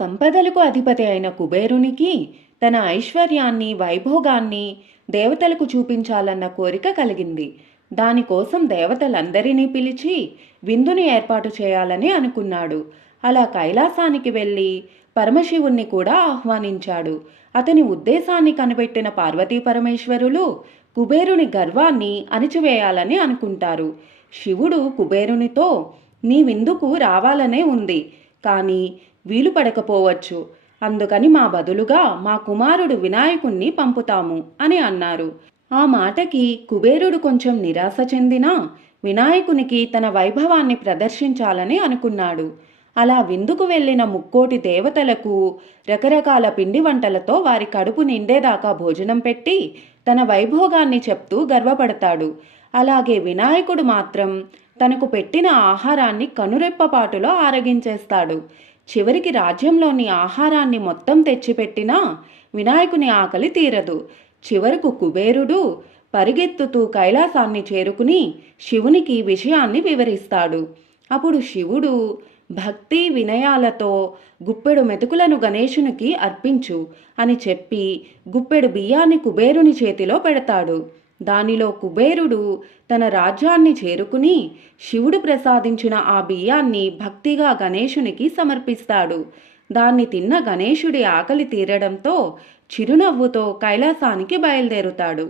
సంపదలకు అధిపతి అయిన కుబేరునికి తన ఐశ్వర్యాన్ని వైభోగాన్ని దేవతలకు చూపించాలన్న కోరిక కలిగింది. దానికోసం దేవతలందరినీ పిలిచి విందుని ఏర్పాటు చేయాలని అనుకున్నాడు. అలా కైలాసానికి వెళ్ళి పరమశివుణ్ణి కూడా ఆహ్వానించాడు. అతని ఉద్దేశాన్ని కనిపెట్టిన పార్వతీ పరమేశ్వరులు కుబేరుని గర్వాన్ని అణిచివేయాలని అనుకుంటారు. శివుడు కుబేరునితో నీ విందుకు రావాలనే ఉంది, కానీ వీలు పడకపోవచ్చు. అందుకని మా బదులుగా మా కుమారుడు వినాయకుణ్ణి పంపుతాము అని అన్నారు. ఆ మాటకి కుబేరుడు కొంచెం నిరాశ చెందినా వినాయకునికి తన వైభవాన్ని ప్రదర్శించాలని అనుకున్నాడు. అలా విందుకు వెళ్ళిన ముక్కోటి దేవతలకు రకరకాల పిండి వంటలతో వారి కడుపు నిండేదాకా భోజనం పెట్టి తన వైభోగాన్ని చెప్తూ గర్వపడతాడు. అలాగే వినాయకుడు మాత్రం తనకు పెట్టిన ఆహారాన్ని కనురెప్పపాటులో ఆరగించేస్తాడు. చివరికి రాజ్యంలోని ఆహారాన్ని మొత్తం తెచ్చిపెట్టినా వినాయకుని ఆకలి తీరదు. చివరకు కుబేరుడు పరిగెత్తుతూ కైలాసాన్ని చేరుకుని శివునికి విషయాన్ని వివరిస్తాడు. అప్పుడు శివుడు భక్తి వినయాలతో గుప్పెడు మెతుకులను గణేశునికి అర్పించు అని చెప్పి గుప్పెడు బియ్యాన్ని కుబేరుని చేతిలో పెడతాడు. దానిలో కుబేరుడు తన రాజ్యాన్ని చేరుకుని శివుడు ప్రసాదించిన ఆ బియ్యాన్ని భక్తిగా గణేశునికి సమర్పిస్తాడు. దాన్ని తిన్న గణేశుడి ఆకలి తీరడంతో చిరునవ్వుతో కైలాసానికి బయలుదేరుతాడు.